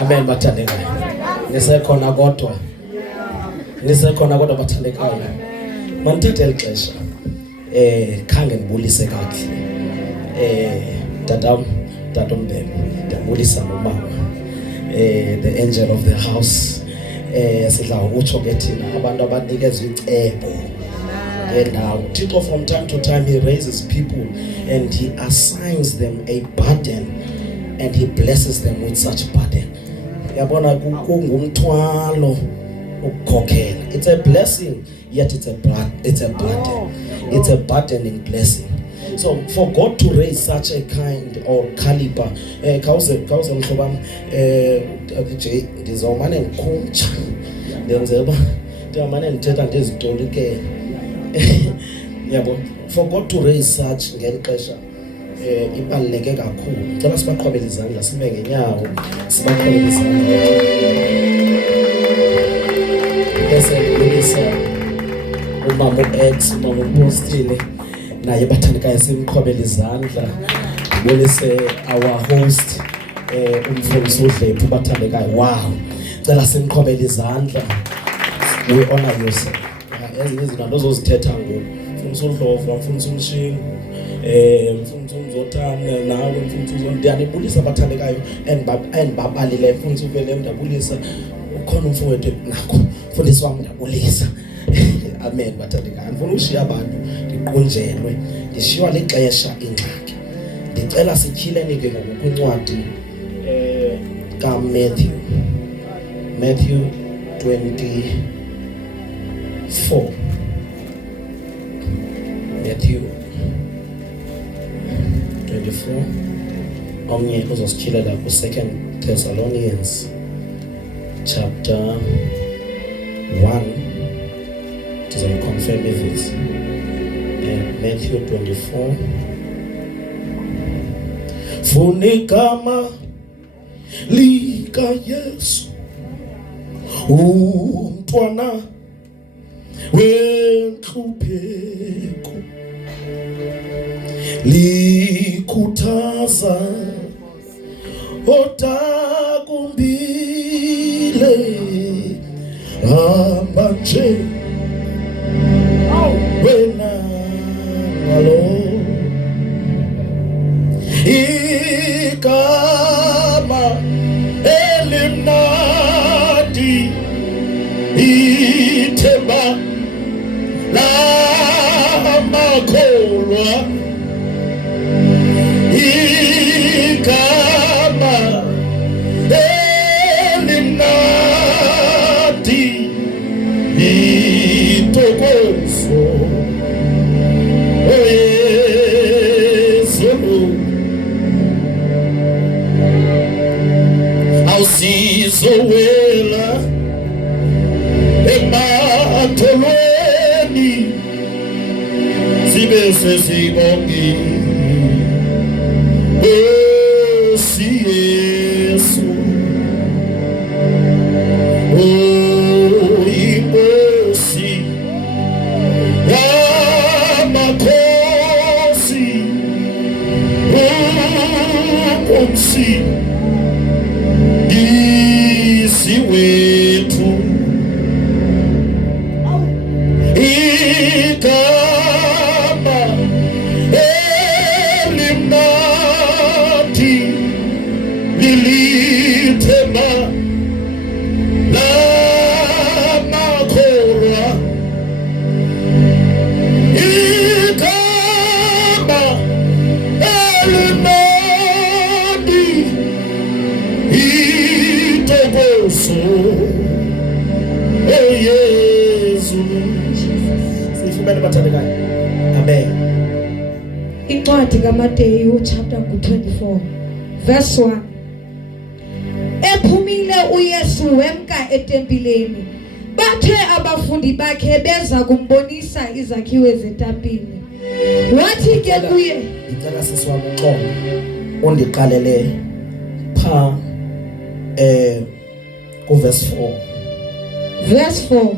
Amen bathandekayo. Nisekhona kodwa bathandekayo. Mandithathe elixesha. Khange ngibulise kahle. Tatomdebe. Ndiyabulisa nomama. The angel of the house. Sidla ukutsho ke thina abantu abanikeza icebo. Now, Tito, from time to time, he raises people and he assigns them a burden and he blesses them with such burden. It's a blessing, yet it's a burden. It's a burdening blessing. So for God to raise such a kind or caliber, for God to raise such ngelixesha ibaluleke kakhulu. Ngicela sibaqhobele izandla sime ngenyawo sibaqhobele izandla. Bese ngilisa umama uX umama uPostile naye bathandekayo simqhobele izandla. Ngibonise our host umfundisi uDlephu bathandekayo. Wow. Ngicela simqhobele izandla. We honor you sir. Ezinye izinto ndozozithetha ngoku. Mfundisi uDlovu, mfundisi uMshingu, mfundisi uMzothane nawe mfundisi uZondiyabulisa abathandekayo and babalile mfundisi uVele ndiyabulisa. Ukhona umfowethu nakho mfundisi wami ndiyabulisa. Amen bathandekayo. Ngifuna ushiya abantu ndiqunjelwe ndishiywa lixesha ingxaki. Ndicela sityhileni ke ngokwincwadi kaMatthew 24. Matthew 24. Omnye uzosityhilela ku2 Thessalonians chapter 1. Confirm if it's Matthew 24. Funikama lika Yesu umntwana wenhlupheko likhuthaza odakumbile hamba nje wena alo makholwa igama elimnandi intokozo oyesu awusizowela ematholweni sibe sesibongi Nkosi Yesu Inkosi yamakhosi Nkosi isiwethu igama elimnandi lilithema lamakholwa igama elimnandi intokozo oyesu sifumene bathandekayo amen. Incwadi kaMateyu chapter 24 verse 1. Ephumile uYesu wemka etempileni. Bathe abafundi bakhe beza kumbonisa izakhiwo zetempile. Wathi ke kuye, ngicela sisiwami uxolo undiqalele pha ku verse 4. Verse 4.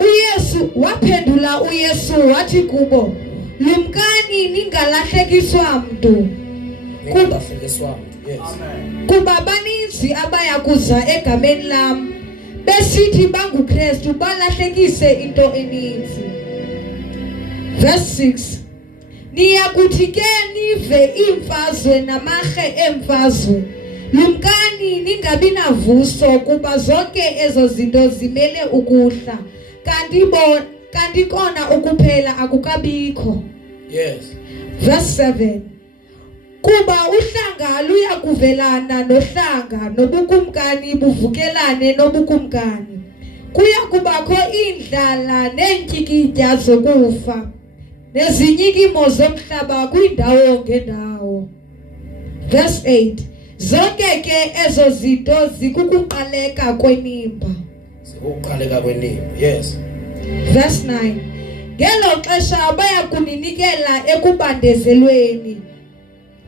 uYesu waphendula uYesu wathi kubo, lumkani ningalahlekiswa mntu. Yes. Kuba baninzi abaya kuza egameni lam besithi banguKristu balahlekise into eninzi. Verse 6. Niyakuthi ke nive imfazwe namarhe emfazwe. Lumkani ningabi navuso kuba zonke ezo zinto zimele ukuhla kanti kona ukuphela akukabikho. Yes. Verse 7. Kuba uhlanga luyakuvelana nohlanga nobukumkani buvukelane nobukumkani. Kuya kubakho indlala nentyikitya zokufa nezinyikimo zomhlaba kwindawo ngendawo. Verse 8. Zonke ke ezo zinto zikukuqaleka kwenimba. Yes. Verse 9. Ngelo xesha baya kuninikela ekubandezelweni.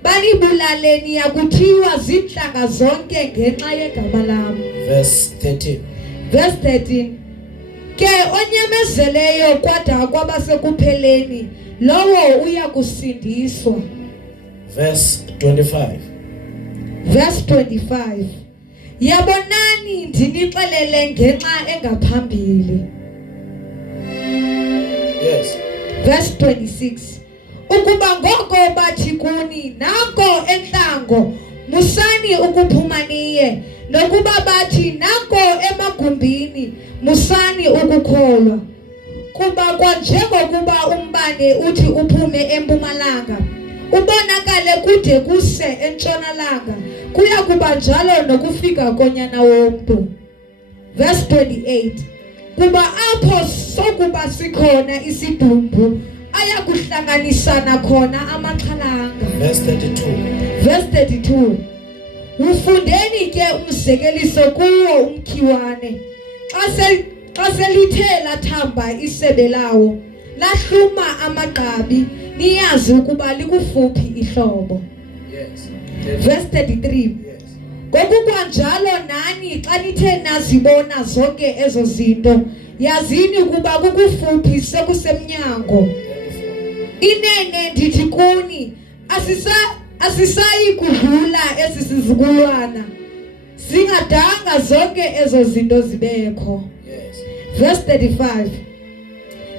Banibulaleni yakuthiwa zinhlanga zonke ngenxa yegama lam. Verse 13. Verse 13. Ke onyamezeleyo kwada kwabasekupheleni lowo uya kusindiswa. Verse 25. Verse 25. Yabonani ndinixelele ngenxa engaphambili. Yes. Verse 26. Ukuba ngoko bathi kuni nanko entlango musani ukuphuma niye, nokuba bathi nanko emagumbini musani ukukholwa. Kuba kwanjengokuba umbane uthi uphume empumalanga ubonakale kude kuse entshonalanga, kuya kuba njalo nokufika konyana womntu. Verse 28. Kuba apho sokuba sikhona isidumbu ayakuhlanganisana khona amaxhalanga. Verse 32. Verse 32. Ufundeni ke umzekeliso kuwo umkhiwane. Xa selithe lathamba isebe lawo, lahluma amagqabi, niyazi ukuba likufuphi ihlobo. Yes. Verse 33. Ngokukwanjalo nani xa nithe nazibona zonke ezo zinto, yazini ukuba kukufuphi sekusemnyango. Inene ndithi kuni, asisayi kudlula esi sizukulwana singadanga zonke ezo zinto zibekho. Yes. Verse 35.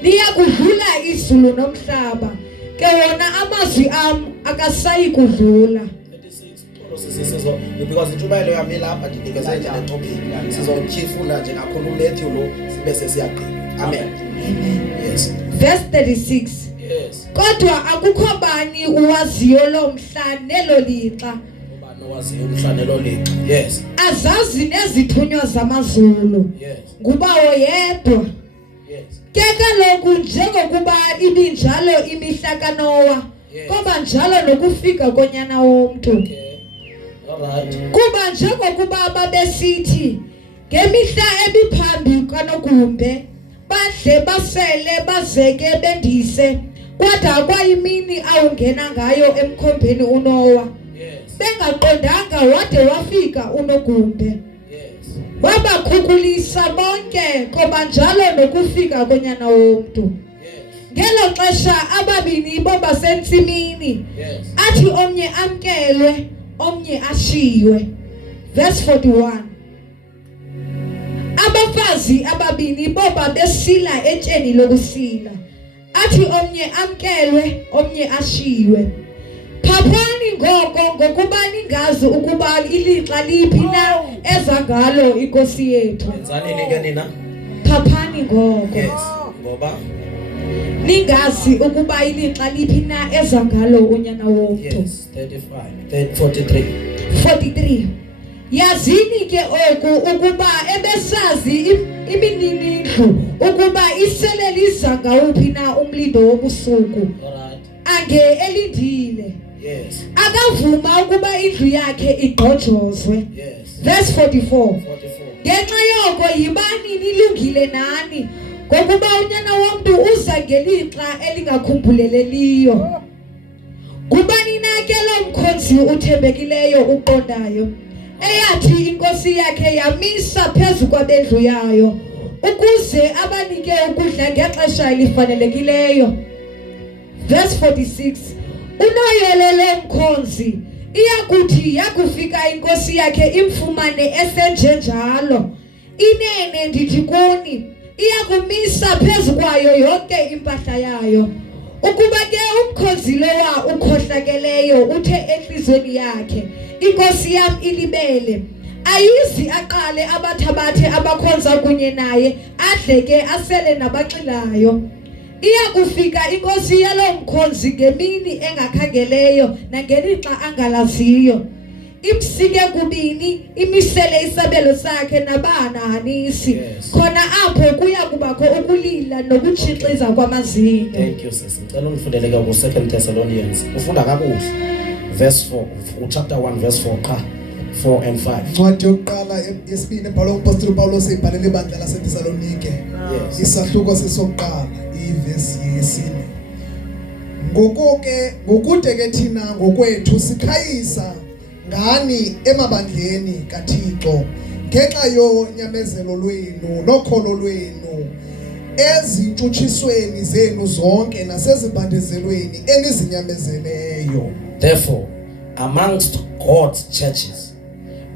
Liyakudlula izulu nomhlaba, ke wona amazwi am akasayi kudlula. Because intshumayelo yami lapha ndinikeze nje le topic sizotyhifuna nje kakhulu uMatthew lo sibe sesiyagqina. Amen. Amen. Yes. Verse 36. Yes. Yes. Kodwa akukho bani uwaziyo lo mhla nelo lixa. Ubani owaziyo umhla nelo lixa? Yes. Azazi nezithunywa zamazulu. Yes. Ngubawo yedwa. Yes. Ke kaloku njengokuba ibinjalo imihla kaNoah, Yes. kuba njalo nokufika konyana womntu. Okay. All right. Kuba njengokuba babesithi ngemihla ebiphambi kaNogumbe badle basele bazeke bendise kodwa kwayimini awungena ngayo emkhombeni uNoah. Yes. Bengaqondanga wade wafika uNogumbe. Yes. Wabakhukulisa bonke kuba njalo nokufika konyana womntu. Yes. Ngelo xesha ababini bobasentsimini Yes. athi omnye amkelwe omnye ashiywe. Verse 41. Abafazi ababini boba besila etsheni lokusila athi omnye amkelwe omnye ashiywe. Phaphani ngoko ngokuba ningazi ukuba ilixa liphi na eza ngalo inkosi yethu. Enzani ke nina? Phaphani ngoko. Yes. Ngoba Ningazi ukuba ilixa liphi na eza ngalo unyana womntu. yes, 35, 43. 43. Yazini ke oku ukuba ebesazi imininindlu ukuba iseleliza ngawuphi na umlindo wobusuku. All right. Ange elindile. Yes. Akavuma ukuba indlu yakhe igqojozwe. Yes. Verse 44. 44. Ngenxa yoko yibani nilungile nani ngokuba unyana womntu uza ngelixa elingakhumbuleleliyo. Kubani na ke lo mkhonzi uthembekileyo uqondayo eyathi inkosi yakhe yamisa phezu kwabendlu yayo ukuze abanike ukudla ngexesha elifanelekileyo. Verse 46. Unoyelele mkhonzi iyakuthi yakufika inkosi yakhe imfumane esenjenjalo. Inene ndithi kuni iyakumisa phezu kwayo yonke impahla yayo. Ukuba ke umkhozi lowa ukhohlakeleyo uthe enhlizweni yakhe inkosi yam ilibele ayizi aqale abathabathe abakhonza kunye naye adleke asele nabaxilayo. Iyakufika inkosi yalo mkhonzi ngemini engakhangeleyo nangelixa angalaziyo. Imsike kubini imisele isabelo sakhe nabahanisi. Yes. Khona apho kuya kubakho ukulila nokutshixiza kwamazinyo. Thank you sis. Ngicela ungifundele ke ku 2 Thessalonians. Ufunda kakuhle. Verse 4, chapter 1 verse 4 qha 4 and 5. Incwadi yokuqala yesibini ebhalwe nguPostoli Pawulos ebhalela ibandla laseThesalonike. Yes. Isahluko sesokuqala ivesi yesine. Ngokude ke thina ngokwethu sikhayisa ngani emabandleni kaThixo ngenxa yonyamezelo lwenu nokholo lwenu ezintshutshisweni zenu zonke nasezibandezelweni enizinyamezeleyo. Therefore, amongst God's churches,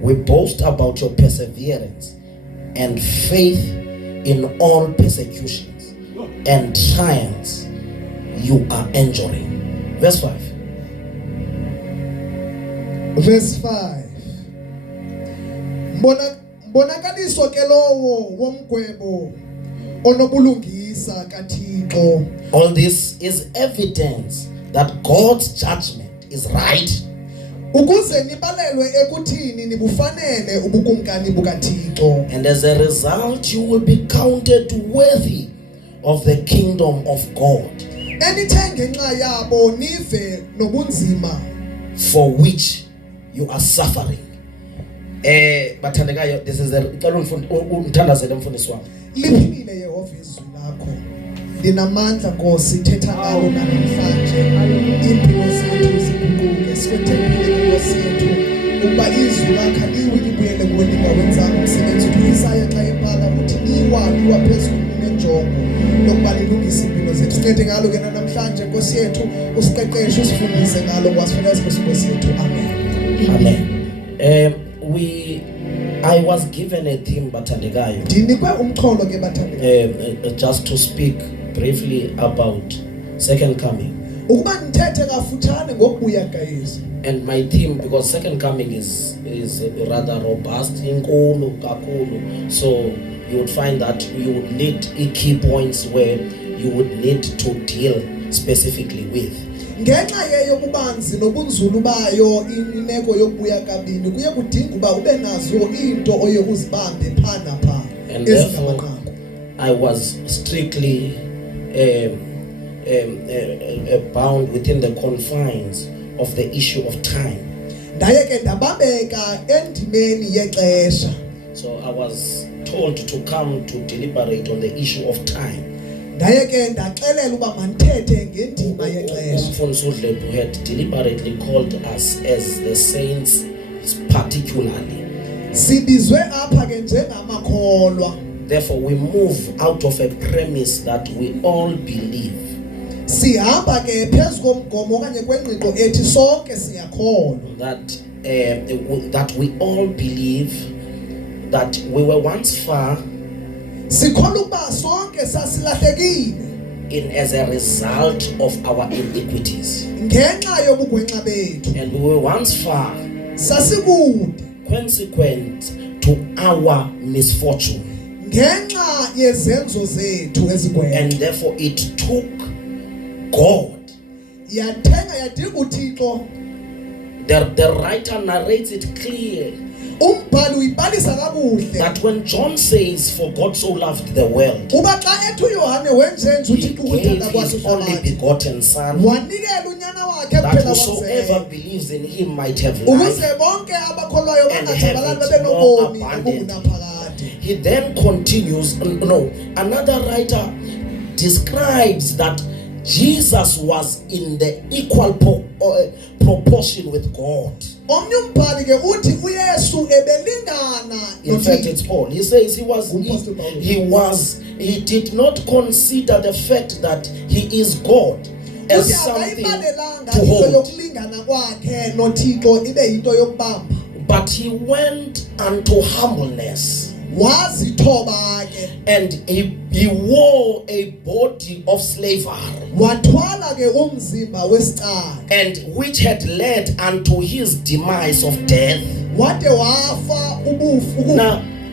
we boast about your perseverance and faith in all persecutions and triumphs you are enduring. Verse 5. Verse 5. Mbonakaliso ke lowo womgwebo onobulungisa kaThixo. All this is evidence that God's judgment is right. Ukuze nibalelwe ekuthini nibufanele ubukumkani bukaThixo. And as a result, you will be counted worthy of the kingdom of God, Enithe ngenxa yabo nive nobunzima for which you are suffering. Bathandekayo, this is ngicela ungithandazele mfundisi wami. liphilile Yehova izwi lakho. Linamandla Nkosi thetha ngalo namhlanje. Impilo zethu ziguquke sikwethembile Nkosi yethu ukuba izwi lakho liwe libuyele kuwe lingawenzanga umsebenzi wethu. Isaya xa ebhala uthi liwa phezulu nenjongo lokuba lilungise impilo zethu. Sincede ngalo ke namhlanje Nkosi yethu usiqeqeshe usifundise ngalo kwasifanele Nkosi yethu. Amen. Amen. I was given a theme, Bathandekayo, Ndinikwe umxholo ke bathandekayo. just to speak briefly about second coming. Ukuba nithethe kafutshane ngokubuya kaYesu. And my theme, because second coming is rather robust, inkulu kakhulu, so you would find that you would need key points where you would need to deal specifically with. Ngenxa yokubanzi nobunzulu bayo imeko yokubuya kabini kuye kudinga uba ube nazo into oye uzibambe phana pha. And therefore I was strictly bound within the confines of the issue of time. Ndaye ke ndabambeka endimeni yexesha. So I was told to come to deliberate on the issue of time. Ndaye ke ndaxelela uba mandithethe ngendima yexesha. Umfundisi uDlebu had deliberately called us as the saints particularly. Sibizwe apha ke njengamakholwa. Therefore we move out of a premise that we all believe. Sihamba ke phezu komgomo okanye kwengqiqo ethi sonke siyakholwa. That we all believe that we were once far Sikholwa ukuba sonke sasilahlekile in as a result of our iniquities. ngenxa yobugwenxa bethu. And we were once far Sasikude consequent to our misfortune. ngenxa yezenzo zethu ezigwenxa. And therefore it took God. Yathenga yadinga uThixo. The writer narrates it clear Umbhali uyibhalisa kakuhle. that when John says, "For God so loved the world, Uba xa ethi uYohane wenze nje He uThixo ukuthanda gave kwakhe His only uhlabathi. begotten Son, Wanikela unyana wakhe that kuphela whosoever wamzela. believes in Him might have life." Ukuze bonke abakholwayo And bangajabalali have it babe nobomi more abundant. obunaphakade. He then continues. No, another writer describes that Jesus was in the equal proportion with God. Omnye umbhali ke uthi uYesu ebelingana In fact, noThixo. it's Paul. He says he did not consider the fact that he is God as Uthi something akayibalelanga to into hold, yokulingana kwakhe noThixo ibe yinto yokubamba. but he went unto humbleness, Wazithoba ke and he wore a body of slavery, wathwala ke umzimba wesicaka. and which had led unto his demise of death. Wade wafa ubufu.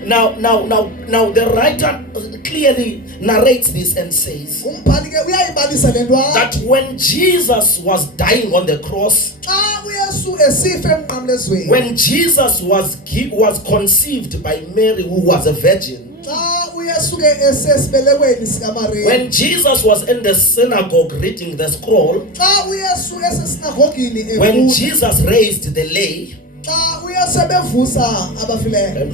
Now the writer clearly narrates this and says Umbhali ke uyayibalisa lento that when Jesus was dying on the cross, xa uYesu esifa emnqamlezweni. when Jesus was conceived by Mary, who was a virgin, Xa uYesu ke esesibelekweni sikaMariya. when Jesus was in the synagogue reading the scroll, Xa uYesu esesinagogini when efunda. Jesus raised the lay, Xa uYesu bevusa abafileyo.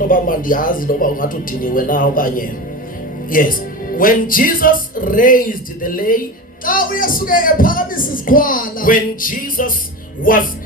yes, when Jesus raised the lay, Xa uYesu ke ephakamisa isikhwala. when Jesus was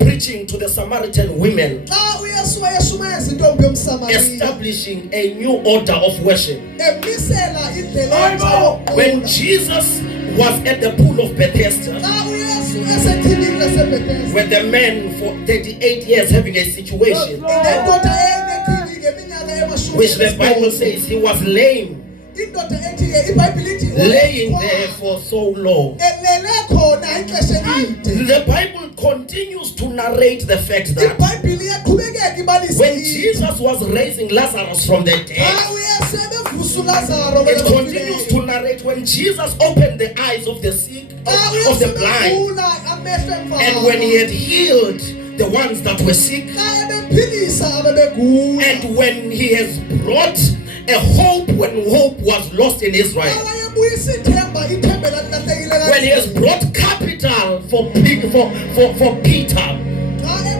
preaching to the Samaritan women, Xa uYesu wayeshumayeza intombi yomSamariya. establishing a new order of worship. Emisela indlela entsha When yokuqonda. Jesus was at the pool of Bethesda, Xa uYesu esethilini laseBhethesda. with the men for 38 years having a situation, Indoda enethini ngeminyaka emashumi which the Bible anesibhozo. says he was lame, Indoda ethi ke iBhayibhile ithi laying there for so long. elele khona ixesha elide. The Bible continues to narrate the fact that iBhayibhile iyaqhubekeka ibalisa when into. Jesus was raising Lazarus from the Xa dead, uYesu ebevusa uLazaro it kwela continues bafileyo. to narrate when Jesus opened the eyes of the sick, Xa of the uYesu blind, ebevula amehlo emfana. and when he had healed the ones that were sick, Xa ebephilisa abebegula. and when he has brought a hope when hope was lost in Xa Israel, wayebuyisa ithemba lalilahlekile when he has kanzima. brought capital for Peter, Xa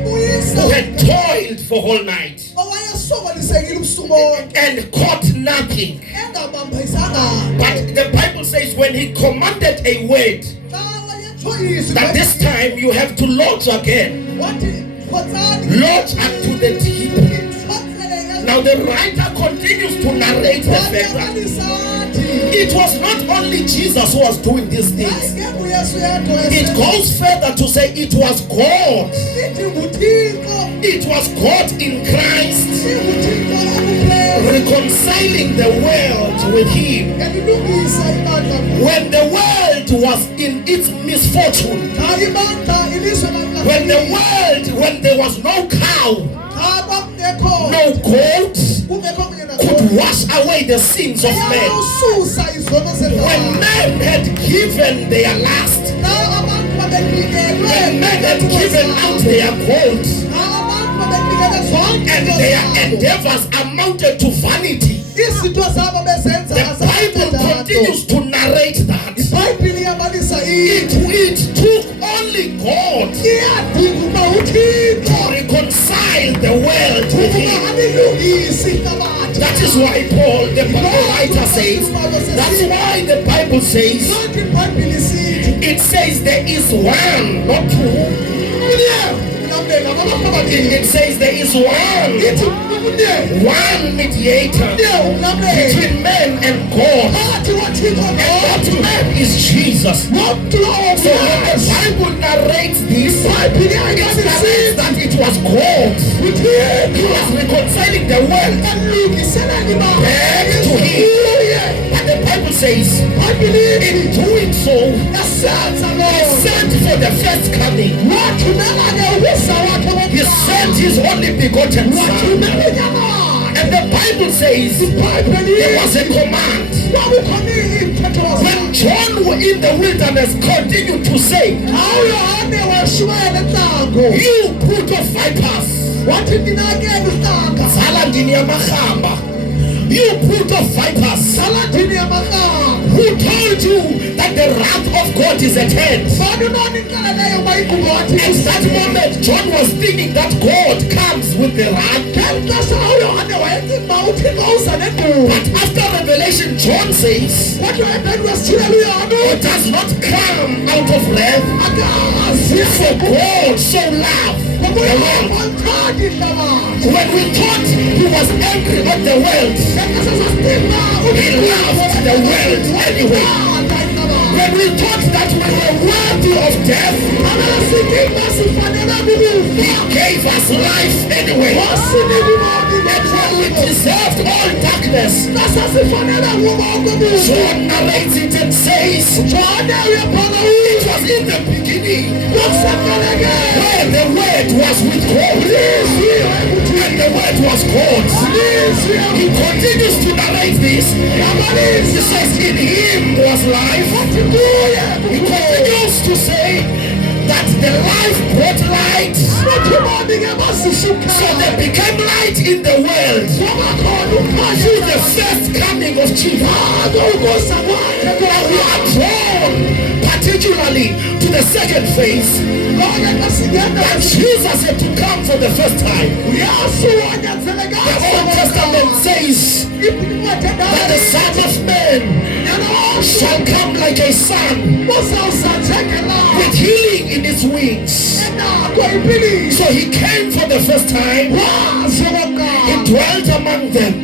who ebuyisa had toiled for whole night owayesokolisekile ubusuku bonke. and caught nothing. Engabambisanga. But the Bible says when he commanded a word, Xa wayetsho izwi that this time you have to launch again, wathi khotsani. launch unto the deep. Now the writer continues to narrate the fact that it was not only Jesus who was doing these things. It goes further to say it was God. It was God in Christ reconciling the world with Him. When the world was in its misfortune, when there was no cow, no goat could wash away the sins of men. When man had given given their lust, abantu babenikelwe and men had given out their gold, abantu babenikele zonke and izinto their zabo. endeavors amounted to vanity. Izinto zabo bezenza The Bible continues to narrate that. iBhayibheli iyabalisa It took only God iyadinga ukuba uThixo to reconcile the world with ukuba him. alilungise inhlabathi. That is why Paul, the Bible writer, says, that's why the Bible says, Zonke iBhayibheli isithi it says there is one, not two. mhlawumbe ngababakho ababili. It says there is one, Ithi umnye one mediator umlamleli between men and God. phakathi koThixo And that nomuntu. man is Jesus. Nomuntu lowo So when the nguYesu. Bible narrates this, iBhayibheli it narrates iyayibalisisa that it was God who uThixo was reconciling the world alungiselani back to him. But the Bible says, iBhayibheli in doing so, yasenza he lokho. sent for the first coming. Wathumela-ke ukusa wakhe He wokuqala. sent his only begotten Son. Wathumela unyana wakhe. And the Bible says there was a command. Kwakukhona imithetho When John in the wilderness continued to say, uYohane washukela enhlango. you brood of vipers, Wathi ninakele uhlanga. Salandini yamahamba, you brood of vipers, Salandini yamahamba. who told you that the wrath of God is at hand? Bani unonikela leyo mayikhuba wathi At that moment, John was thinking that God comes with the wrath. ngeli xesha uYohane wayecinga uba uThixo uza nenduku. But after Revelation, John says, Wathi wayebheka wesithulela uYohane it does not come out of wrath, akazi for God so loved the world. wathanda inhlabathi. When we thought he was angry at the world, Ngexesha sasidinga he loved the world anyway. wathanda inhlabathi. When we thought that we were worthy of death, Abasidinga sifanele ukufa. he gave us life anyway. Wasinika ubomi And when we bethu. deserved all darkness, Nasasifanele kubo okubi. John narrates it and says, Jona uyabhala it uthi was in the beginning kusameleke. where the word was with God, and the word was God. He continues to narrate this. He says, in him was life. He continues to say that the life brought light. So there became light in the world through the first coming of Jesus. Now we are drawn particularly to the second phase, that Jesus had to come for the first time. The Old Testament says that the Son of Man shall come like a sun with healing in his wings. So he came for the first time. He dwelt among them.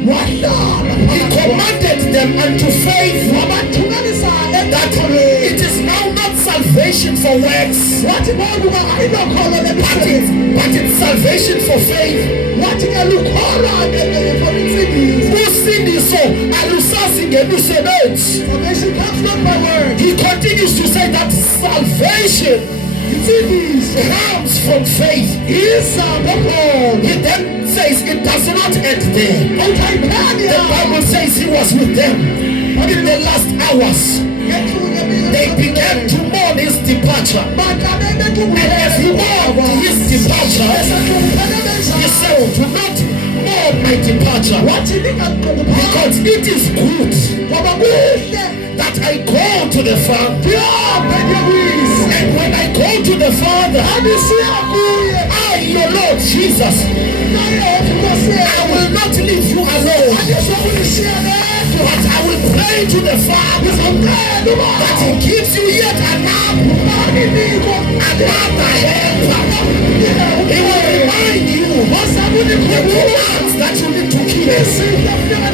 He commanded them unto faith, that it is now not salvation for works, but it's salvation for faith. Usindiso alusasi ngemisebenzi. He continues to say that salvation comes from faith. He then says it does not end there. The Bible says he was with them in the last hours. They began to mourn his departure. And as he mourned his departure, he said, do not mourn my departure, because it is good that I go to the Father. And when I go to the Father, I, your Lord Jesus, I will not leave you alone, but I will pray to the Father that he gives you yet another helper. He will remind you the commands that you need to keep.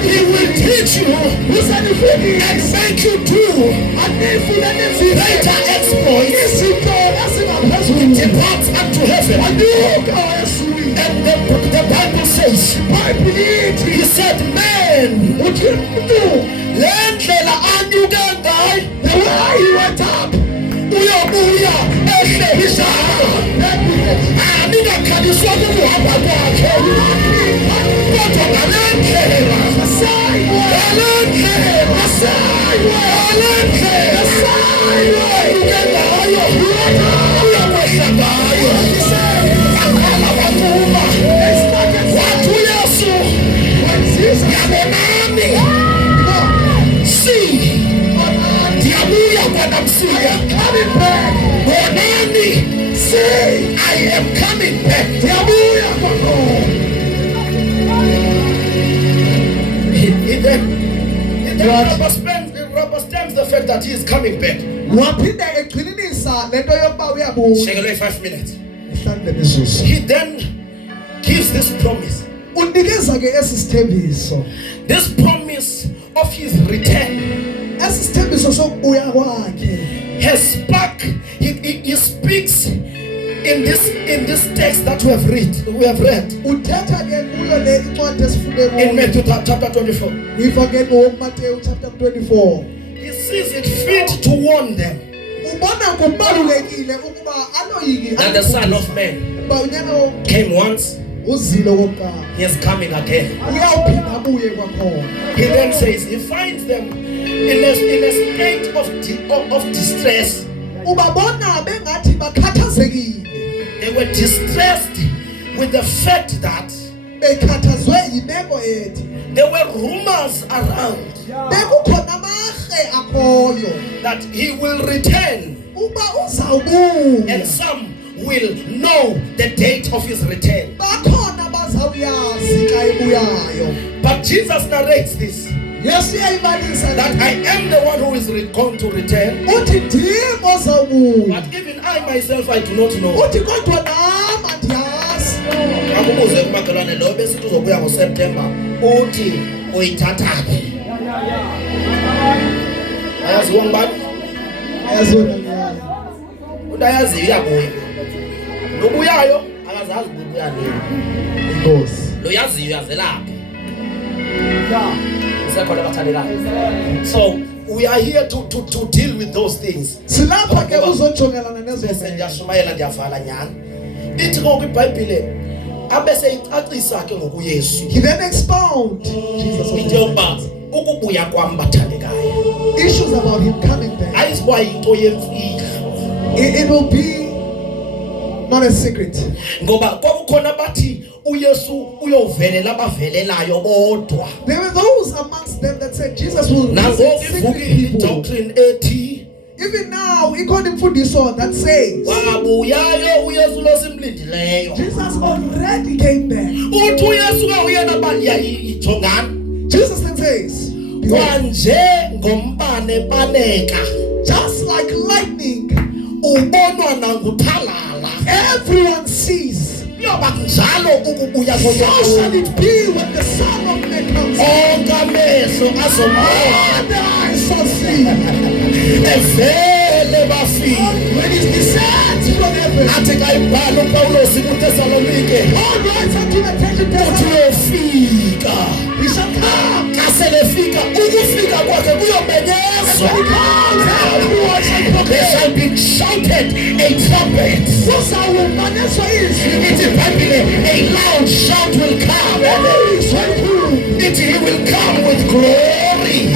He will teach you and make you do greater exploits. He departs unto heaven. And the Bible says, he said, man, lendlela anyuke ngayo, the way he went up, uyobuya ehlehishana. Ningakhaliswa kukuhamba kwakhe, kodwa ngalendlela, ngalendlela, ngalendlela, kamsinya. Coming back. Bonani. Say, I am coming back. Ndiyabuya kwakho. He rubber stamps the fact that he is coming back. Waphinde egxininisa lento yokuba uyabuya. Shake away 5 minutes. Ihlambe imizuzu. He then gives this promise. Unikeza ke esithembiso. This promise of his return Esithembiso sokubuya kwakhe. has spark. He speaks in this text that we have read Uthetha ke kuyo le incwadi esifunde in kuyo. Matthew chapter 24. Uyifake ngoMateyu chapter 24. He sees it fit to warn them Ubona kubalulekile ukuba aloyiki that the Son of Man ba unyana came once, uzilo kokuqala. he is coming again. Uyawuphinda abuye kwakhona. He then says he finds them in a state of distress. Ubabona bengathi bakhathazekile. They were distressed with the fact that Bekhathazwe yimeko ethi. there were rumors around Bekukhona amahle akhoyo. that he will return, Uba uzawubuya. and some will know the date of his return. Bakhona bazawuyazi xa ebuyayo. But Jesus narrates this, Yesu uyayibalisa that I am the one who is going to return, uthi ndim ozawubuya. but even I myself I do not know. Uthi kodwa nam andiyazi. Akubuze kumakhelwane lo besithi uzobuya ngoSeptember, uthi uyithatha phi? Ayaziwa ngubani? Yazona ngiyazi. Uyayazi uyabuya. Lobuyayo akazazi ubuya nini. Inkosi. Lo yaziyo uyazelaphi. Usekhona bathandekayo. So we are here to deal with those things. Silapha ke uzojongelana nezo Bese zinto. ndiyashumayela ndiyavala nyana. Ithi ngoku iBhayibhile abese icacisa ke ngokuYesu. He then expound Jesus of Into yokuba Nazareth. ukubuya kwam bathandekayo Issues about him coming back. ayisiwa into yemfihlo. It will be not a secret. Ngoba kwakukhona bathi uYesu uyovelela abavelelayo bodwa. There were those amongst them that said Jesus will Nangoku visit secret ivuki people. doctrine ethi Even now, he called him Fundiso that says wabuyayo uYesu losimlindileyo. Jesus already came back. Uthi uYesu ke uyena baliya ijongana. Jesus then says, behold, Kwanje ngombane baneka just like lightning, ubonwa nanguthalala. everyone sees. Yoba njalo ukubuya So shall koYesu. it be when the Son of Man comes. Onke amehlo azomona All the eyes shall see. evele bafika. When he descends from heaven, Athi kayibhala uPawulos kuTesalonike all rights unto the uthi Testament, uyofika. he shall come. Kaselefika ukufika kwakhe kuyomenyezwa. When he comes, everyone shall There proclaim. shall be shouted a trumpet. Kuzawumaniswa izwi. It is Bible, a loud shout will come. Ilizwi elikhulu. It he will come with glory.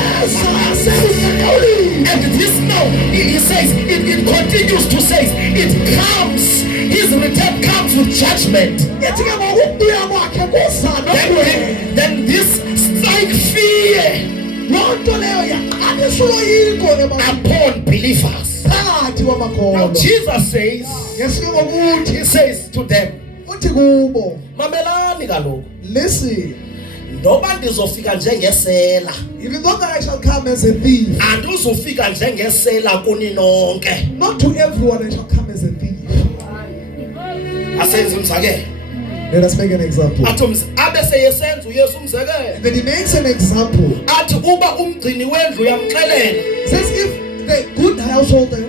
And this now, he says, it continues to say, it comes, his return comes with judgment. Ithi ke ngokubuya kwakhe kuza nokubuya. Then this strike fear Loo nto leyo yaqalisa uloyiko upon believers. phakathi Now kwamakholwa. Jesus says, Yesu ke ngokuthi he says to them, uthi kubo, mamelani kaloku, listen, noba ndizofika njengesela, even though that I shall come as a thief, andizufika njengesela kuni nonke. not to everyone I shall come as a thief. Asenze umzekelo. Let us make an example. Athi abese yesenza uYesu umzekelo. Then he makes an example. Athi uba umgcini wendlu yamxelela, Says if the good householder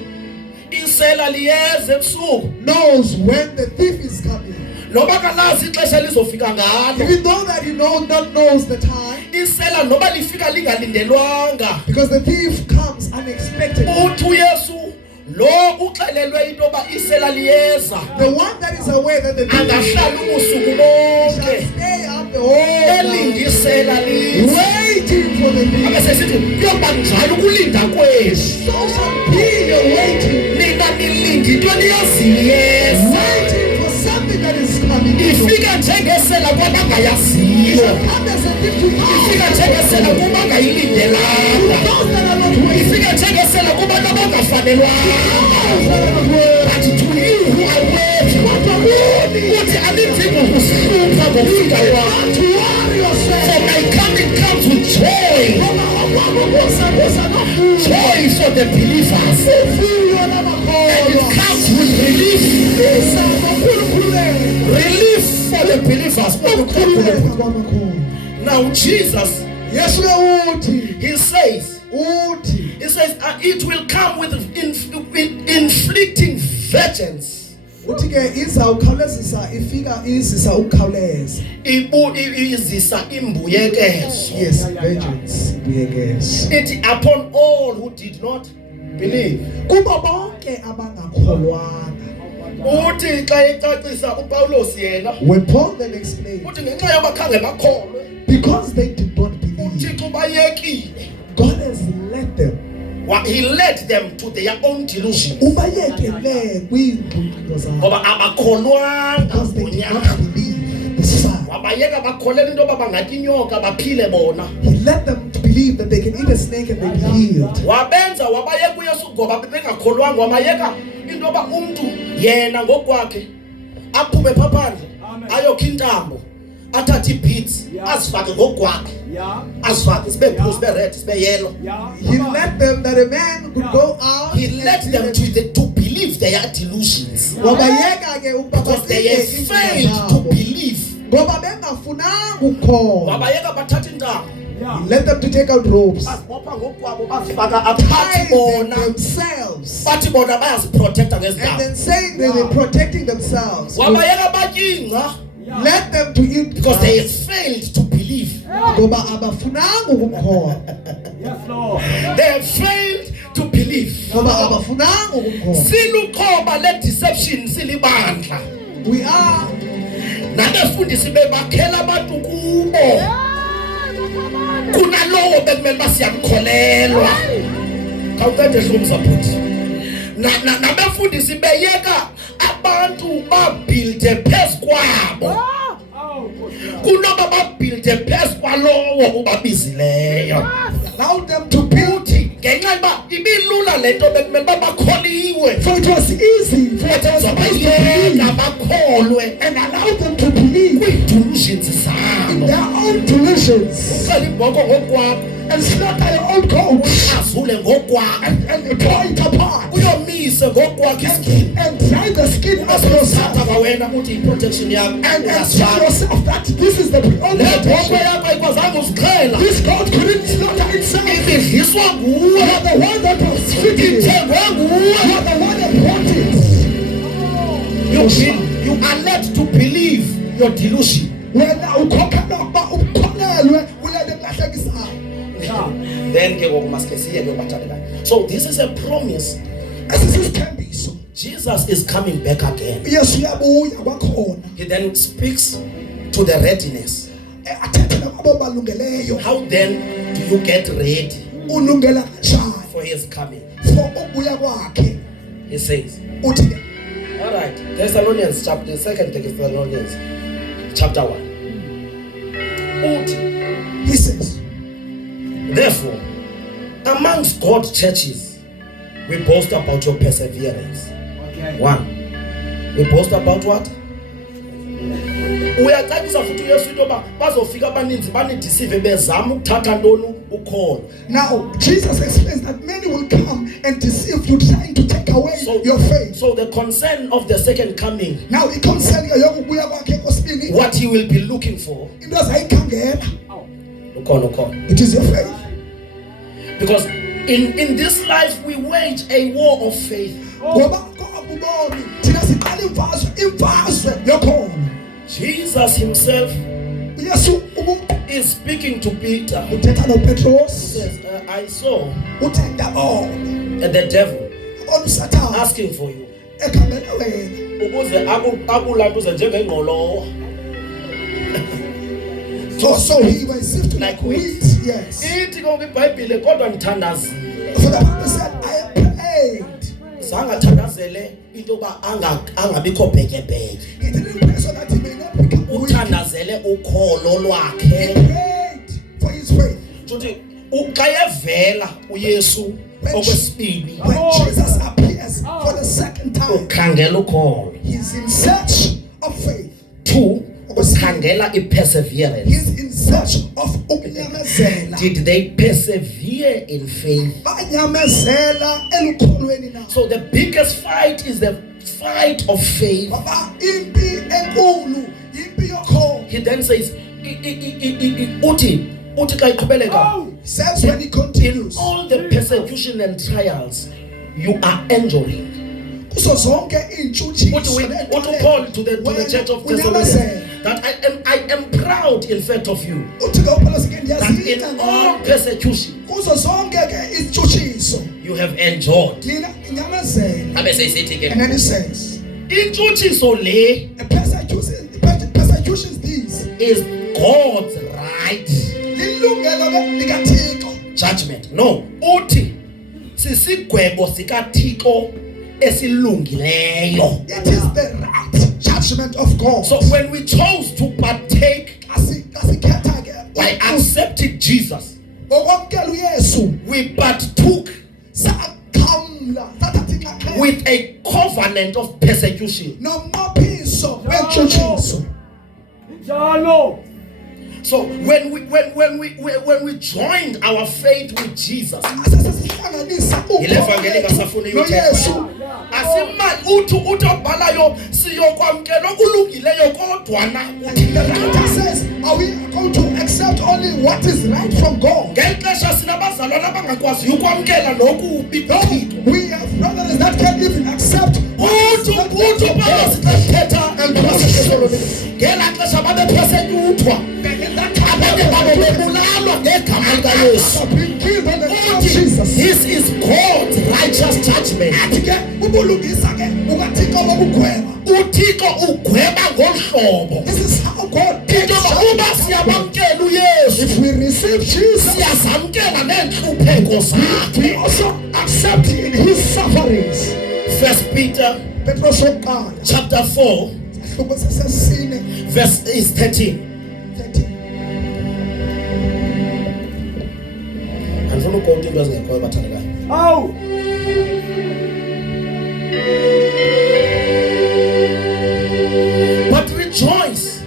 isela liyeza ebusuku, knows when the thief is coming, noba kalazi ixesha lizofika ngalo. even though that he not knows the time, Isela noba lifika lingalindelwanga. because the thief comes unexpectedly. Uthi uYesu lo uxelelwe into yoba isela liyeza, The one that is aware that the thief angahlali ubusuku shall bonke stay up the whole night elinde isela lize. waiting for the thief. Abese sithi kuyoba njalo ukulinda kwethu. So shall be your waiting, Nina nilinde into eniyaziyeza. waiting for something that is coming. It Ifika njengesela kwabangayaziyo. shall come as a ifika njengesela kuba angayilindelanga, ifika njengesela kubantu abangafanelwanga. But to you who are worthy, uthi alidingi ukuhlupha ngokufika kwakho. For my coming comes with joy. Joy for the believers. And it comes with relief. Relief for the believers. Now Jesus, he says, it will come with inflicting vengeance. izawukhawulezisa ifika izisa ukukhawuleza. Izisa imbuyekezo. Yes, vengeance, imbuyekezo. It upon all who did not believe. Kuba bonke abangakholwanga. Uthi xa ecacisa uPawulos yena, when Paul then explained, uthi ngenxa yabakhange bakholwe, because they did not believe, uThixo bayekile. God has led them. He led them to their own delusion. Ubayekele kwiingqondo zabo. Ngoba abakholwanga Because they did not ngonyama. believe the sign. Wabayeka bakholelwa into yoba bangatya inyoka baphile bona. He led them to believe that they can eat a snake and they be healed. Wabenza wabayeka uYesu ngoba bengakholwanga, wabayeka into yoba umntu yena ngokwakhe aphume phaphandle ayokha intambo, athathe ibeads azifake ngokwakhe, azifake sibe blue sibe red sibe yellow. He led them that a man could go out. He led them to believe their delusions, Wabayeka ke because they have failed to believe. ngoba bengafunanga ukukholwa. Wabayeka bathatha intambo He led them to take out ropes, bazibopha ngokwabo bazifaka aphathi tie bona, themselves, bathi bona bayaziprotecta and ngezintambo. then saying they were protecting themselves. Wabayeka batyingca Let them to eat because they have grass. failed to believe. Ngoba abafunanga ukukholwa. They have failed to believe. Ngoba abafunanga ukukholwa. Silukhoba le deception silibandla. We are Nabefundisi bebakhela abantu kubo. Kunalowo bekumele basiyamkholelwa. Kawuqede hlumza futhi. Nabefundisi beyeka abantu babuilde phezu kwabo. Kunoba babuilde phezu kwalowo ubabizileyo. allow them to build. Ngenxa yoba ibilula lento bekumele bakholiwe. For it was easy for them to believe Bakholwe and allow them to believe kwi-delusions in zabo. their own delusions Ucela ibhoko ngokwakho, and slaughter your own coat azule ngokwakho, and tear it apart uyomise ngokwakho isikini. and dry the skin of yourself Azosatha kwawena uthi i-protection yakho and tell uyasifaka. yourself that this is the only Le bhoko protection. yakho ayikwazanga uziqhela. This coat couldn't slaughter itself. Ibidliswa You nguwe, are the one that was feeding it. ithengwe nguwe. You are the one that brought it. You are led to believe your delusion. Wena ukhokhelwa ukuba ukholelwe kule nto ekuhlekisa. Then ke ngoku maske siye ke bathandekayo. So this is a promise. Asisithembiso. Jesus is coming back again. Yesu uyabuya kwakhona. He then speaks to the readiness. Athethe nabo balungeleyo. How then do you get ready Ulungela kanjani for his coming? for ukubuya kwakhe. He says, Uthi all right, Thessalonians chapter 2 Thessalonians chapter 1. Uthi, he says, therefore, amongst God's churches, we boast about your perseverance. One, we boast about what? Uyacacisa futhi uYesu into yoba bazofika abaninzi banideceive bezama ukuthatha ntoni ukholo. now Jesus explains that many will come and deceive you, trying to take away your faith. So the concern of the second coming, Now i-concern yokubuya kwakhe kwesibini, what he will be looking for, into azayikhangela, ukhona. it is your faith. Because in this life we wage a war of faith. Ngoba kwakubomi thina siqala imfazwe yokholo. Jesus himself uYesu is speaking to Peter. He uthetha noPetros, says, I saw uthi ndabona the devil uSathane asking for you ekhangela wena ukuze akulantuze njengengqolowa. so he was sifted Like like wheat. wheat. Yes, Ithi konke iBhayibhile kodwa ngithandazile. for the Bible said I prayed. Sangathandazele into yoba angabikho bhekebheke. He didn't pray so that he may not become weak. Uthandazele ukholo He lwakhe. prayed for his faith. Njothi ukayevela uYesu okwesibini When Jesus appears for the second time, ukhangela ukholo. he's in search of faith. 2 ukhangela iperseverance. He's in search of ukunyamezela. Did they persevere in faith? Banyamezela elukholweni na. So the biggest fight is the fight of faith. Baba impi enkulu, impi yokholo. He then says uthi xa iqhubeleka, Says when he in continues, all the persecution and trials you are enduring. kuso zonke intshutshiso Uthi Paul to the church of Thessalonica that I am proud in fact of you, uthi ke uPaulus ke that in all ndiyazina persecution kuzo zonke ke intshutshiso you have endured. mina inyamezela. Abe sesithi ke And then he says, intshutshiso le the persecutions these is God's right lilungelo ke likaThixo. judgment. No, uthi sisigwebo sikaThixo esilungileyo. It is the right judgment of God. So when we chose to partake Kasikhetha ke by accepting Jesus, ngokwamkela uYesu we partook sakhamla sathatha inxaxheba with a covenant of persecution. nomnqophiso wentshutshiso. So when we joined our faith with Jesus, Asesihlanganisa Ilevangeli ngasafuni noYesu. asimali uthi obhalayo siyokwamkela okulungileyo kodwa na The writer says, are we going to accept only what is right from God? ngexesha sinabazalwana abangakwaziyo ukwamkela nokubi No, kuThixo. we have brothers that can't even accept what is uthi not right from Paulos God. xethetha And persecution. ngela xesha babepersekuthwa abanye babo bebulalwa ngegama likaYesu. Have been given the name of Uthi, Jesus. this is God's righteous judgment. Athi ke ubulungisa ke ukaThixo bokugweba. uThixo ugweba ngolhlobo This is how God into takes uba judgment. siyabamkela uYesu If we receive Jesus, siyazamkela neenhlupheko we zakhe. also accept in his sufferings. 1 Peter Petros wokuqala chapter 4 ihlubo sesesine verse is 13. 30. Andifuna ukota into ezingekhoyo bathandekayo. But rejoice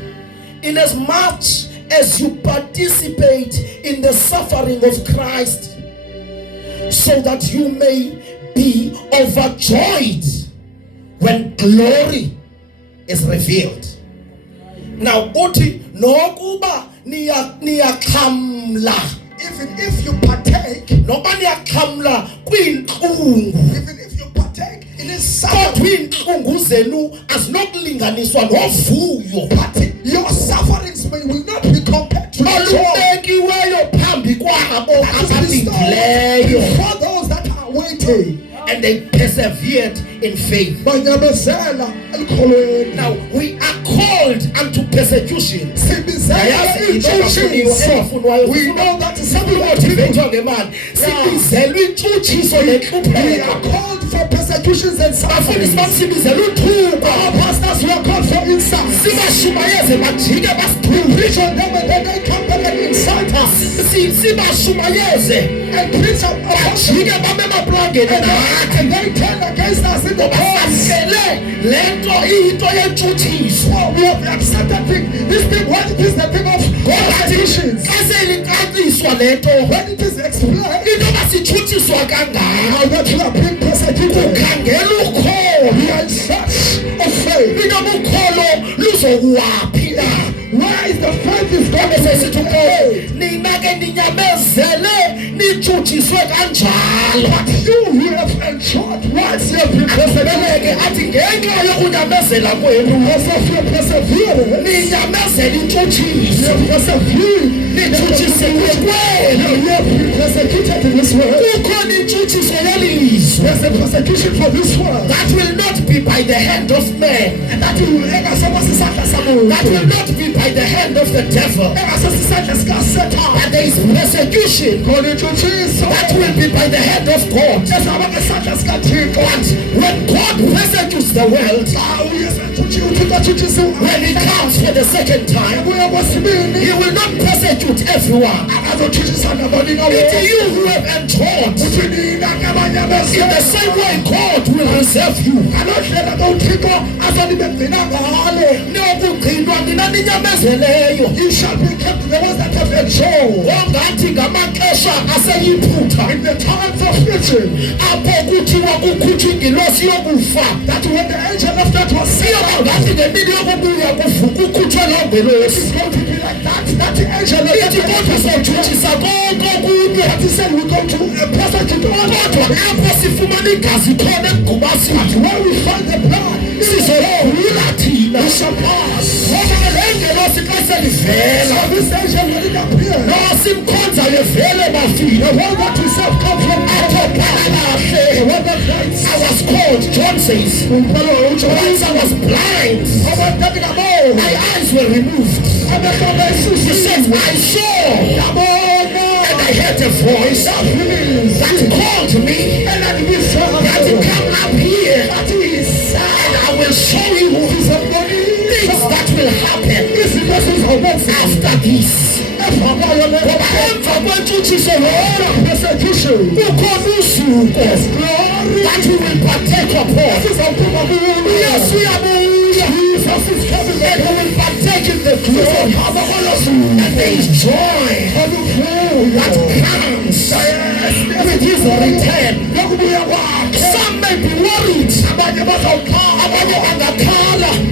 in as much as you participate in the suffering of Christ, so that you may be overjoyed when glory is revealed. Now uthi nokuba niyakhamla, Even if you partake, noba niyakhamla kwiintlungu, even if you partake in his kodwa suffering, iintlungu zenu azinokulinganiswa novuyo but your sufferings will not be compared to the joy olubekiweyo phambi kwabo that is bestowed abalindileyo. for those that are waiting. And they persevered in faith. Banyamezela elukholweni. Now we are called unto persecution. Sibizela intshutshiso. We know that some Motivator ngemali sibizelwe intshutshiso we are nenhlupheko. called for persecutions and Bafundisi sufferings. bam sibizelwe uthuko. Our pastors were called for insults. Sibashumayeze bajike We basithumbe. preach on them and then they come back and insult us. Sibashumayeze And preach about bajike them. babe emaplangeni nathi. And they turn against us in the past. Basele lento iyinto yentshutshiso. We have accepted this thing when it is the thing of persecutions. Kaselicaciswa lento When it is explained, into basitshutshiswa kangaka. now that we are being persecuted, Khangela ukholo. we are in search of faith. Into ukholo luzokuwaphi na? Where is the faith is going to Sesithi be ukholo nina ke ninyamezele nitshutshiswe kanjalo. But you who have endured once you have been persecuted, Beleke athi ngenxa yokunyamezela kwenu because of your perseverance, ninyamezela you intshutshiso. have persevered. Nitshutshiselwe kwenu. You have been persecuted in this world. Kukhona intshutshiso yelizwe. There's a persecution for this world. That will not be by the hand of man. And that will That will not be by the hand of the devil. But there is persecution that will be by the hand of God. But when God persecutes the world, When he comes for the second time, he will not persecute everyone. It is you who have endured. In the same way, God will reserve you. You shall be kept the ones that have enjoyed. In the times of preaching, that when the angel of death was sealed, it is going to be like that. That the angel of death that he said we go to a prosecute all that. Where we find the blood, it is a we shall pass. So this angel will not appear. The one that we serve come from the one that fights. I was called, John says, once I was blind, my eyes were removed. He says, I saw, and I heard a voice that called me, that come up here, and I will show you things that will happen after this. That we will partake upon. Yes, we are Jesus is coming, and we will partake in the glory. And there is joy that comes with his return. Some may be worried about your color.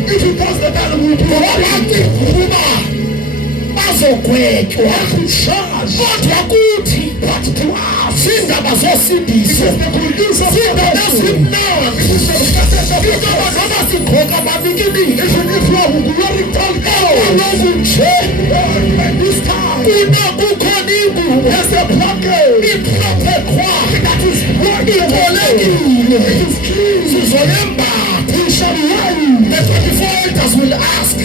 If he does the color, we will but to us, zindaba zosindisa, zindaba ezimnandi, izindaba zigqoka amanikini, even if you are wearing kaloku nje, kukhona ingubo esephakeni, imhlophe qhwa, ibolekile, sizoyembatha, we shall wear. The 24 elders will ask,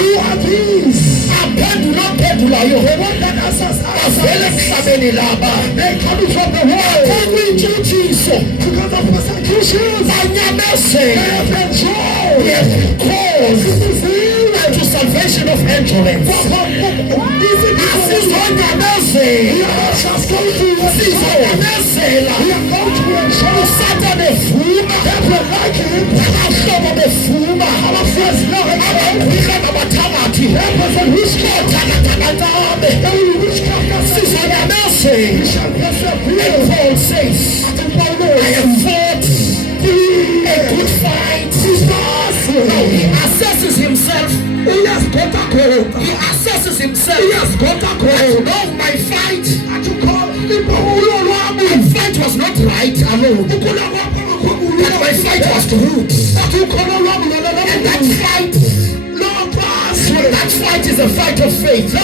who are these? Apendula yo. The one that answers us. They coming from the world. Because of persecutions. They have enjoyed. They have caused to salvation of endurance. We are going to enjoy Saturday food. That will like it. Our first love. Paul says, I have fought a good fight. No, he assesses himself. He assesses himself. No, my fight. My fight was not right alone. But my fight was good. And that fight is a fight of faith.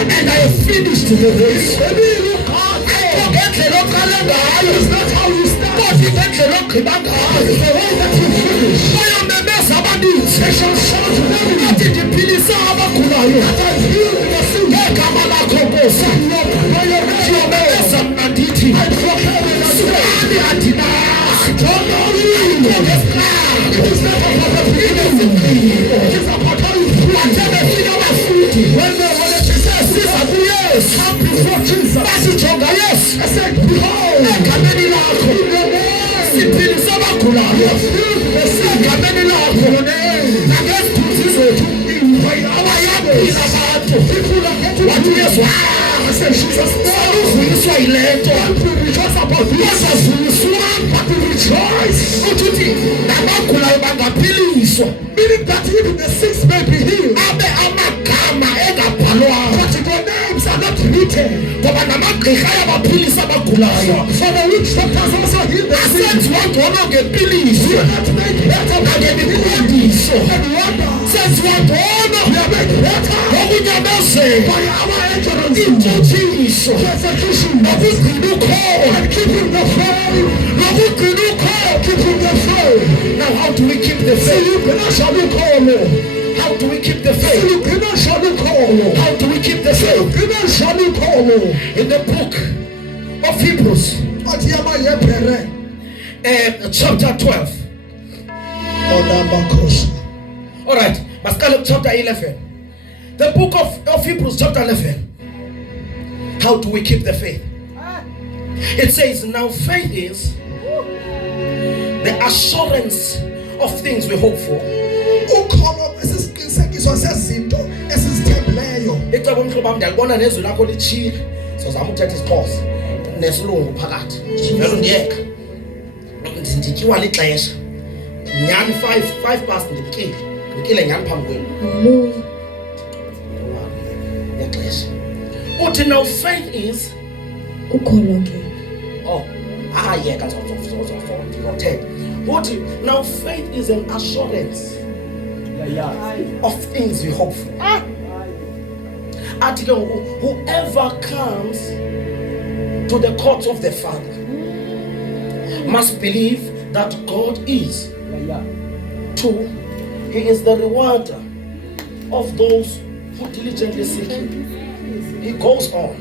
And I have finished the race. Forget the local is not how you start. God, you get the local the way that you finish. I am the best about it. They shall shout to them. Not in the Pilisa Abakulayo. That I feel in the sea. Kamala Kobosa. I am the best of Naditi. I proclaim in the Suwani Adina. I don't know you. It is not about the beginning. It is about how you feel. I tell the thing about food. When come before Jesus. Yes. I said, behold, I said, Jesus, meaning that even the sick may be healed. Are not written. For the witch doctors also heal the sick. I said one to get police. You not make better than the bodies. And wonder. Says one to honor. You make better. What you not say? By our entrance into Jesus. Persecution. Of who can you call? And keeping the faith. Of who can you call? Keeping the faith. Now how do we keep the faith? So you cannot shall we call me. How do we keep the faith? How do we keep the faith? In the book of Hebrews, Othi yamayebhere chapter 12. onamakhosi. All right, Maskalo chapter 11. The book of Hebrews chapter 11. How do we keep the faith? It says, now faith is the assurance of things we hope for. Ukholo esisiqinisekiso sezinto esizithembileyo. Icebo mhlobo wami ndiyalibona nezwi lakho litshile. Sizama ukuthetha isiXhosa nesilungu phakathi. Vele undiyeka. Ndityiwa lixesha. Nyani 5 past ndikile nyani phambi kwenu. Hallelujah. Nexesha. Uthi now faith is Ukholo ke. oh yeka ngizothetha. Uthi now faith is an assurance of things we hope for. Athi ke whoever comes to the courts of the Father must believe that God is. 2, He is the rewarder of those who diligently seek Him. He goes on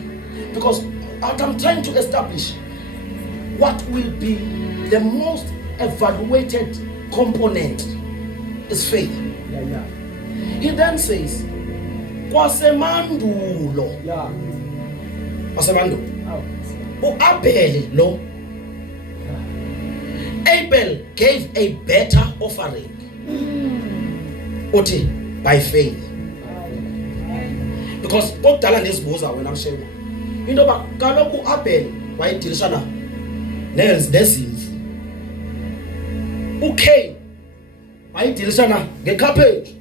because I'm trying to establish what will be the most evaluated component is faith. He then says, kwasemandulo. Kwasemandulo. U-Abel lo. Abel gave a better offering. Uthi by faith. Because kokudala nesibuza wena mshewa. Into ba kaloku uAbel wayedilishana nezimvu. uCain wayedilishana ngecabbage.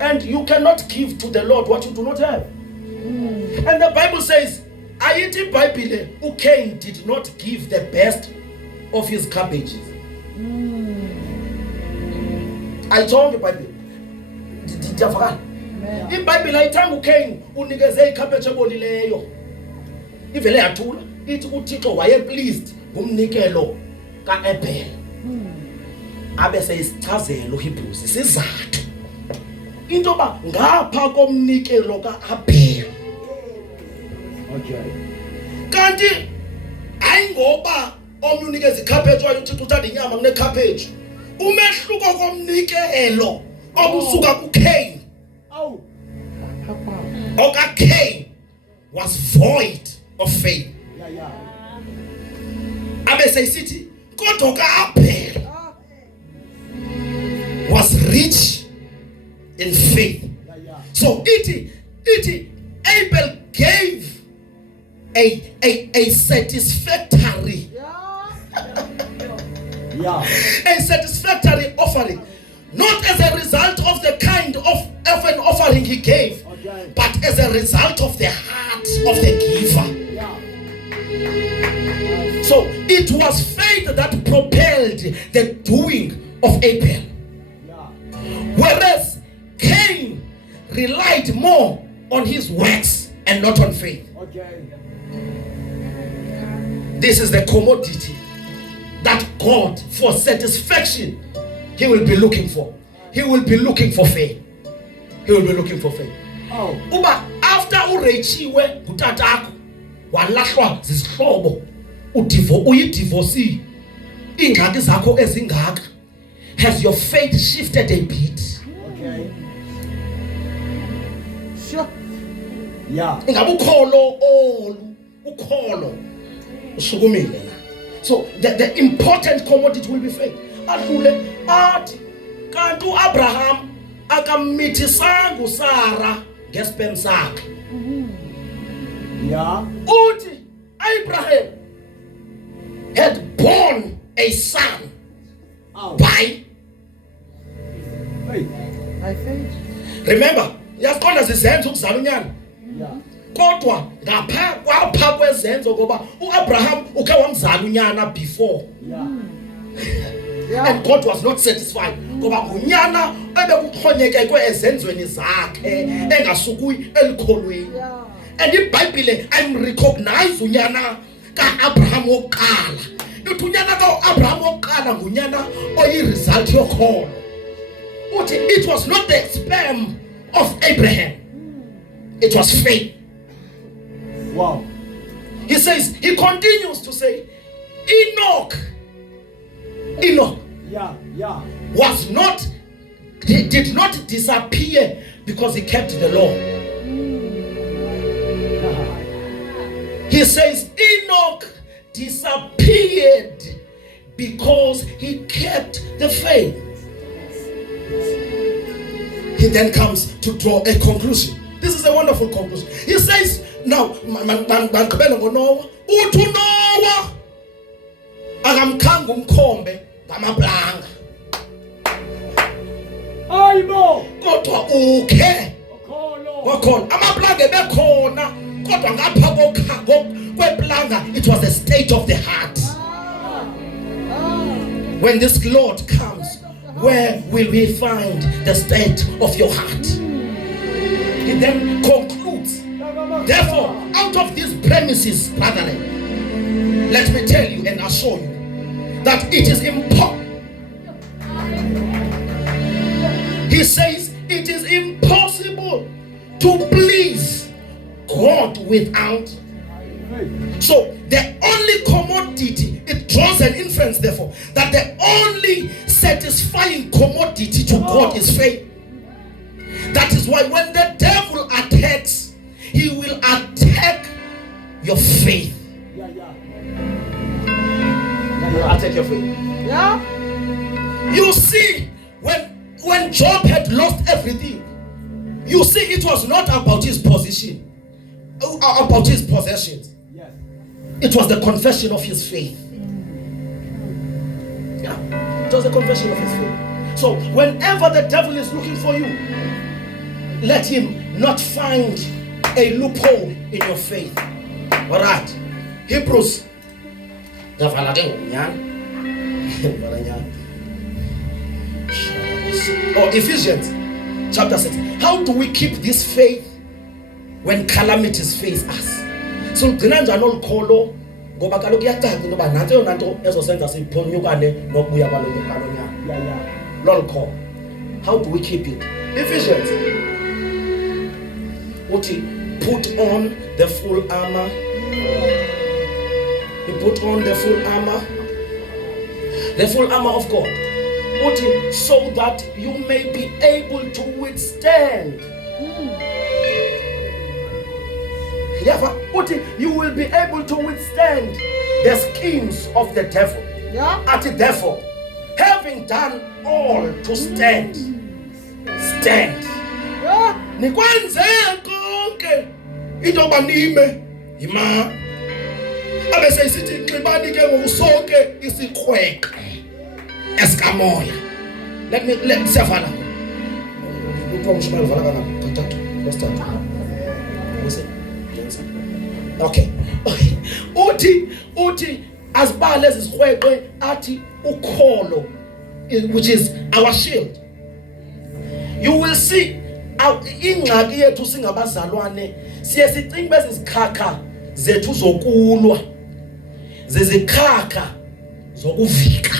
And you cannot give to the Lord what you do not have. And the Bible says, ayithi iBhayibhile uCain did not give the best of his cabbages. Ayithonke iBhayibhile. Ndiyavakala. iBhayibhile ayithanga uCain unikeze icabbage ebolileyo. Ivele yathula ithi uThixo waye pleased ngumnikelo kaAbel. Abe seyisichazela uHebrews isizathu. Into ba ngapha komnikelo kaAbel. Okay. Kanti ayingoba omnye unikeza icabbage wayo uThixo uthanda inyama kune cabbage. Umehluko komnikelo obusuka kuCain. Oh. OkaCain was void of faith. Yeah. Abe seyisithi kodwa kaAbel was rich in faith. So it Abel gave a satisfactory a satisfactory offering, not as a result of the kind of an offering he gave, but as a result of the heart of the giver. So it was faith that propelled the doing of Abel. Whereas Cain relied more on his works and not on faith. This is the commodity that God, for satisfaction, He will be looking for. He will be looking for faith. He will be looking for faith. Uba after urechiwe ngutatakho walahlwa zizihlobo uyidivorce ingxaki zakho ezingaka, has your faith shifted a bit? Sure. Yeah. Ingabe ukholo usukumile na. So the important commodity will be faith. Adlule athi kanti uAbraham akamithisanga uSara ngesperm sakhe. Yeah. Uthi Abraham had born a son by faith. By faith. Remember, yaziqonda zizenzo ukuzala unyana. Yeah. Kodwa kwapha kwezenzo ngoba uAbraham uke wamzala unyana before. And God was not satisfied ngoba unyana ebekuxhonyekekwe ezenzweni zakhe engasukuyi elikholweni. And iBhayibhile recognize unyana kaAbraham wokuqala. Uthi unyana kaAbraham wokuqala ngunyana oyiresult yokholo. Uthi it was not the sperm of Abraham. It was faith. Wow. He says, he continues to say, Enoch was not, he did not disappear because he kept the law. He says Enoch disappeared because he kept the faith. He then comes to draw a conclusion. This is a wonderful conclusion. He says, now, Noah, akamkhanga umkhombe ngamaplanga. Ayibo. Kodwa ukhe wakhona amaplanga ebekhona kodwa ngapha kweplanga it was the state of the heart. When this Lord comes, where will we find the state of your heart? He then concludes, therefore, out of these premises, brethren, let me tell you and assure you that it is important. He says it is impossible to please God without. So the only commodity, it draws an inference therefore, that the only satisfying commodity to God is faith. That is why when the devil attacks, he will attack your faith. He will attack your faith. Yeah. You see, when Job had lost everything, you see it was not about his position, about his possessions. Yes. It was the confession of his faith. Yeah, it was the confession of his faith. So whenever the devil is looking for you, let him not find a loophole in your faith. All right, Hebrews. Or Ephesians chapter 6. How do we keep this faith when calamities face us? So dinanja no kholo ngoba kaloku iyacaca into ba nanto yona nto ezosenza siphonyukane nokubuya kwalo nya. Lol call. How do we keep it? Ephesians. Uthi put on the full armor. He put on the full armor. The full armor of God. Uthi so that you may be able to withstand. Uthi you will be able to withstand the schemes of the devil. Yeah. Ati therefore, having done all to stand. Stand. Yeah. Nikwenze konke into banime ima abese isithi xibani ke ngokusonke isikhweqe esikamoya. Let siyavala uthiwa ngishibala vala kana kathathu kwesithathu. Okay. Uthi asibale lezisikhweqe athi ukholo, which is our shield. You will see ingxaki yethu singabazalwane siye sicinga bese sikhakha zethu zokulwa zezikhakha zokuvika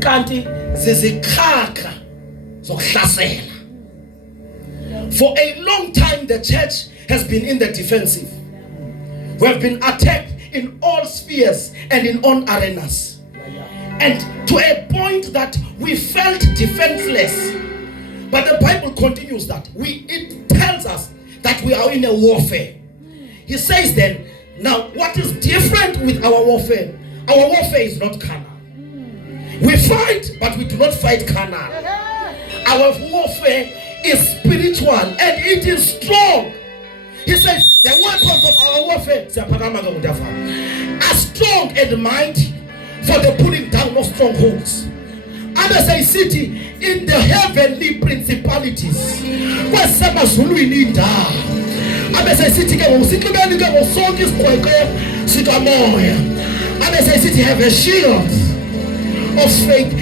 kanti zezikhakha zokuhlasela. For a long time the church has been in the defensive. We have been attacked in all spheres and in all arenas. And to a point that we felt defenseless. But the Bible continues that it tells us that we are in a warfare. He says then, now what is different with our warfare? Our warfare is not carnal. We fight, but we do not fight carnal. Our warfare is spiritual and it is strong. He says the weapons of our warfare are strong and mighty for the pulling down of strongholds. And as I city in the heavenly principalities. And as I city have a shield of faith.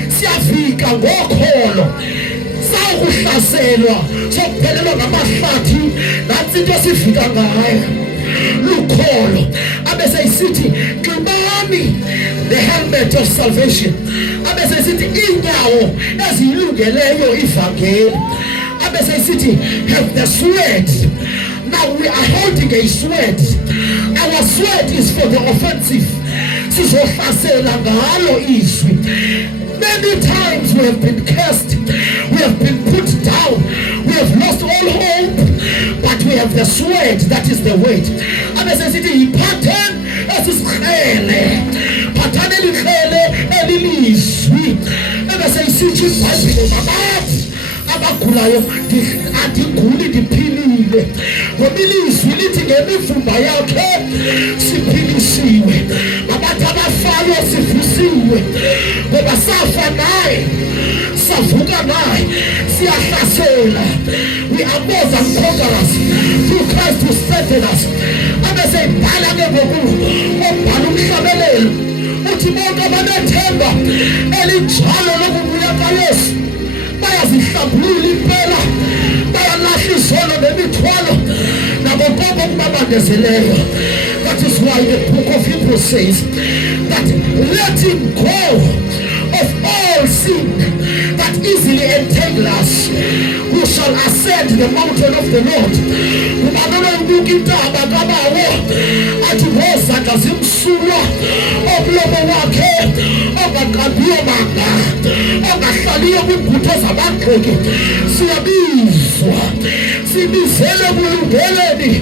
Sawuhlaselwa sokuphelelwa ngamahlathi nathi into sifika ngayo lukholo abese isithi xibani the helmet of salvation abese isithi inyawo ezilungeleyo ivangeli abese isithi have the sword Now we are holding a sword. Our sword is for the offensive. Sizohlasela ngalo izwi. Many times we have been cursed, we have been put down, we have lost all hope, but we have the sword that is the weight. And as I said, pattern as is pattern elilizwi. And as I said, abagulayo adiguli diphilile ngoba ilizwi lithi ngemivumba yakhe siphilisiwe, abantu abafayo sivusiwe, ngoba safa naye savuka naye siyahlasela. We are more than conquerors through Christ who strengthened us. Abesebhala ke ngoku ombhala umhlabelelo uthi bonke abanethemba elinjalo lokubuya kaYesu bayazihlambulula impela, bayalahla izono nemithwalo nabo bonke okubabandezeleyo. That is why the book of Hebrews says that letting go of all sin that easily entangle us, who shall ascend the mountain of the Lord. Kubanona ubuka intaba kabawo athi wozaka zimsulwa omlomo wakhe ongaqambiyo manga ongahlaliyo kwibhutho zabagxeki. Siyabizwa sibizele kulungeleni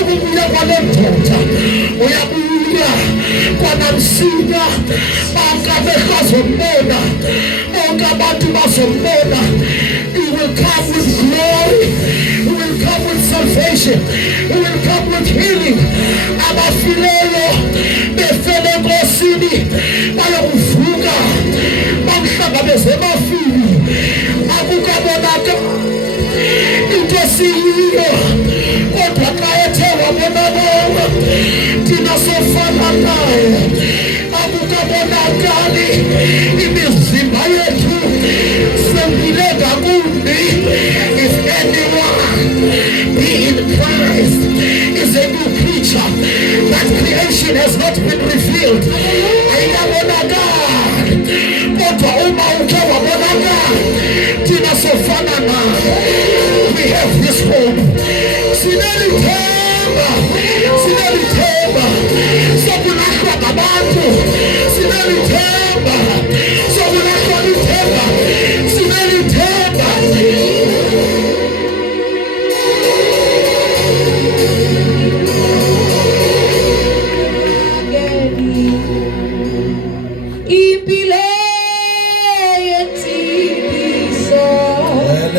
ukubuya kwale ndoda. Uyabuya kwanamsinya bonke amehlo azombona, bonke abantu bazombona. He will come with glory, he will come with salvation, he will come with healing. Abafileyo befele enkosini bayokuvuka bamhlangabeze bafile. Akukabonaka into esiyiyo, kodwa xa ethe wabona bonke thina sofana naye. Akukabonakali imizimba yethu sempile ngakumbi. If anyone be in Christ is a new creature, that creation has not been revealed. Ayabonakali, kodwa uma uke wabonakali thina sofana naye. We have this hope. Sinelithemba, sinelithemba sokulahlwa ngabantu, sinelithemba sokulahlwa lithemba, sinelithemba. Impilo